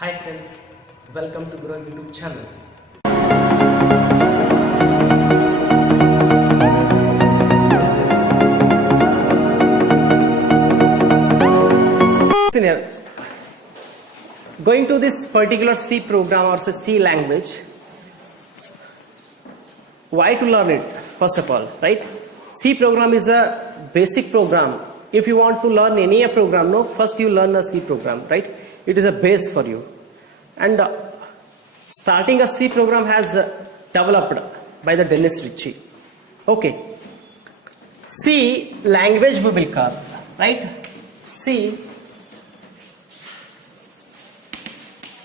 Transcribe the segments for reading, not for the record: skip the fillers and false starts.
Hi friends, welcome to Gurav YouTube channel. Going to this particular C program or C language, why to learn it? First of all, right? C program is a basic program. If you want to learn any program, no, first you learn a C program, right? It is a base for you. And starting a C program has developed by the Dennis Ritchie. Okay. C language we will cover, right? C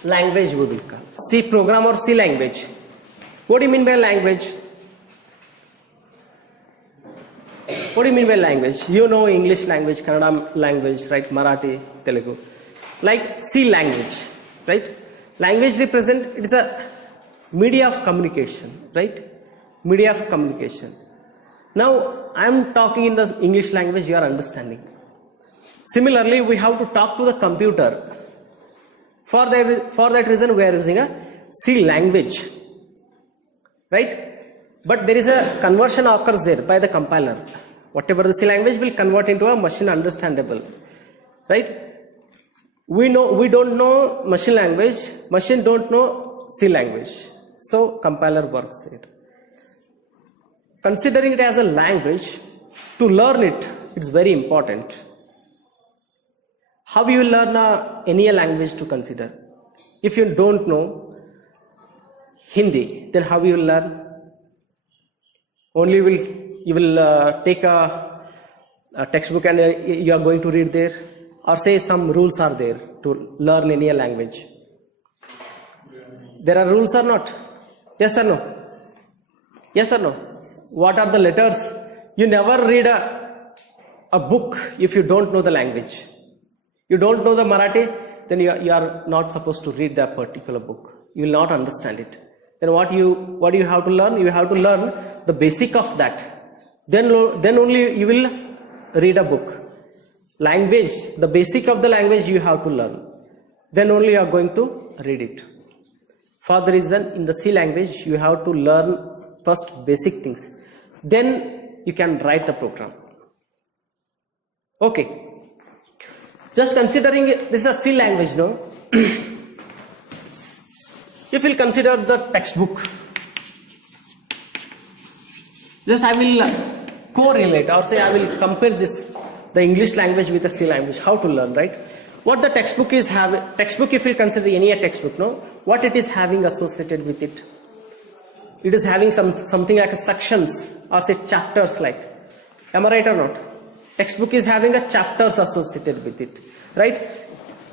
language we will cover. C program or C language. What do you mean by language? What do you mean by language? You know English language, Kannada language, right? Marathi, Telugu. Like C language, right? Language represent, it is a media of communication, right? Media of communication. Now, I am talking in the English language, you are understanding. Similarly, we have to talk to the computer. For that reason, we are using a C language, right? But there is a conversion occurs there by the compiler. Whatever the C language will convert into a machine understandable, right? We don't know machine language, machine don't know C language. So compiler works it. Considering it as a language, to learn it, it's very important. How you will learn any language to consider? If you don't know Hindi, then how you will learn? Only you will take a textbook and you are going to read there, or say some rules are there to learn any language. There are rules or not? Yes or no? Yes or no? What are the letters? You never read a book if you don't know the language. You don't know the Marathi, then you are not supposed to read that particular book. You will not understand it. Then what do you have to learn? You have to learn the basic of that. Then only you will read a book. Language, the basic of the language you have to learn. Then only you are going to read it. For the reason, in the C language, you have to learn first basic things. Then you can write the program. Okay. Just considering this is a C language, no? If you consider the textbook, just I will correlate, or say I will compare the English language with the C language, how to learn, right? What the textbook is having, textbook if you consider any textbook, no? What it is having associated with it? It is having something like a sections, or say chapters like. Am I right or not? Textbook is having a chapters associated with it, right?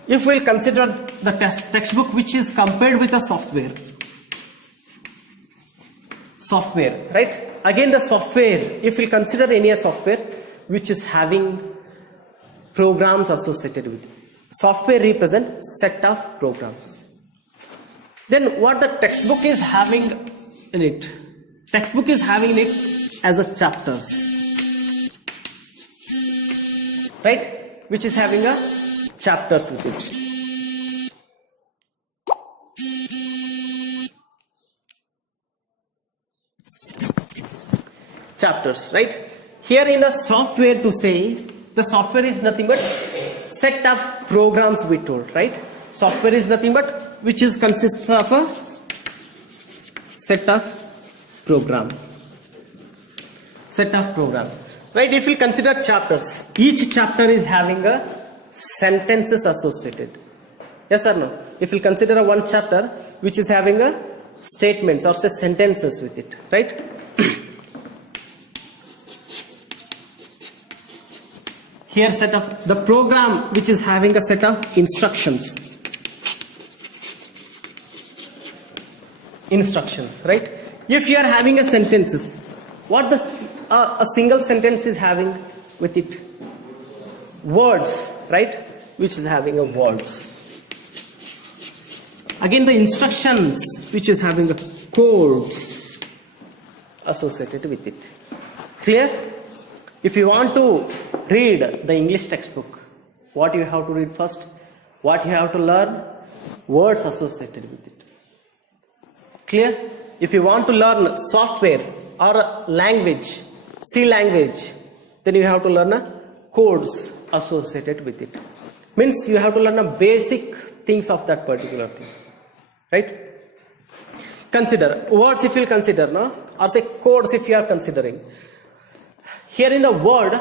If we'll consider the textbook which is compared with a software, right? Again the software, if we'll consider any software which is having programs associated with it. Software represent set of programs. Then what the textbook is having in it? Textbook is having it as a chapters, right? Which is having a chapters with it. Chapters, right? Here in the software to say, the software is nothing but set of programs we told, right? Software is nothing but which is consists of a set of programs. Set of programs. Right? If we consider chapters, each chapter is having a sentences associated. Yes or no? If we consider one chapter which is having a statements or say sentences with it, right? Here set of the program which is having a set of instructions, right? If you are having a sentences, what a single sentence is having with it? Words, right? Which is having a words. Again the instructions which is having a codes associated with it. Clear? If you want to read the English textbook, what you have to read first? What you have to learn? words associated with it. Clear? If you want to learn software or a language, C language, then you have to learn codes associated with it. Means you have to learn the basic things of that particular thing. Right? Consider words if you consider, no? Or say codes if you are considering. Here in the word,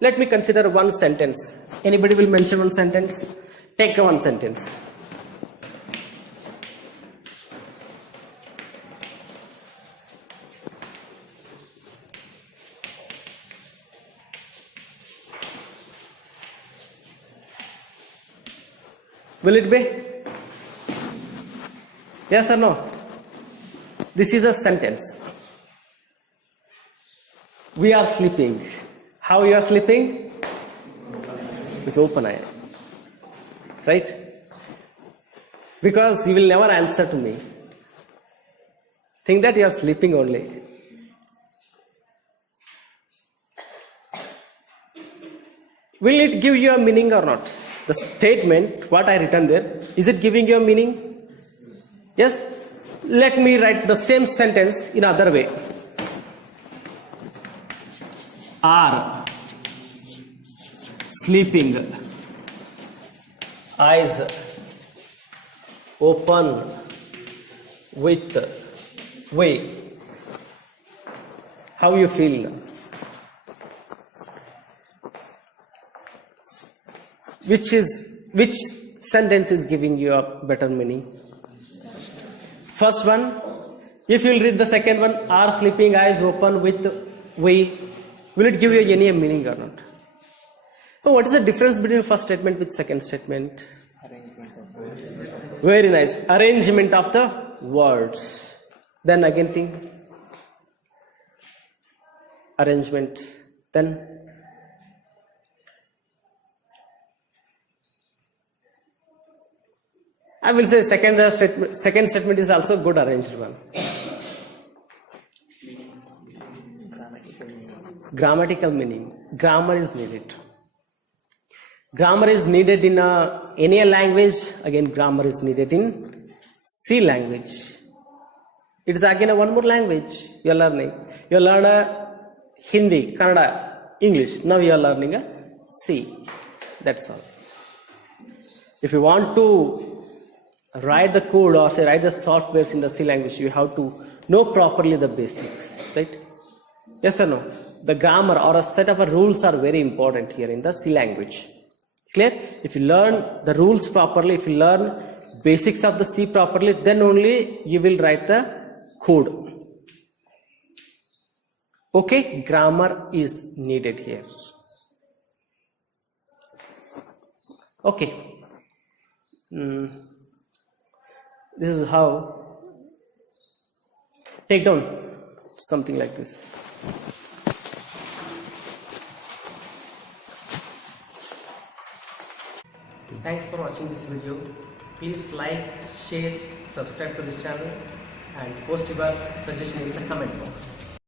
let me consider one sentence. Anybody will mention one sentence? Take one sentence. Will it be? Yes or no? This is a sentence. We are sleeping. How you are sleeping? With open eye. Right? Because you will never answer to me. Think that you are sleeping only. Will it give you a meaning or not? The statement, what I written there, is it giving you a meaning? Yes? Let me write the same sentence in other way. Are sleeping, eyes open with way. How you feel? Which sentence is giving you a better meaning? First one. If you will read the second one, are sleeping, eyes open with way, will it give you any meaning or not? So what is the difference between first statement with second statement? Very nice. Arrangement of the words. Then again think. Arrangement. Then I will say second statement is also good arranged one. Grammatical meaning. Grammar is needed. Grammar is needed in any language. Again, grammar is needed in C language. It is again one more language you are learning. You learn Hindi, Kannada, English. Now you are learning C. That's all. If you want to write the code or say write the softwares in the C language, you have to know properly the basics, right? Yes or no? The grammar or a set of rules are very important here in the C language. Clear? If you learn the rules properly, if you learn basics of the C properly, then only you will write the code. Okay? Grammar is needed here. Okay. This is how. Take down something like this. Thanks for watching this video. Please like, share, subscribe to this channel and post your suggestion in the comment box.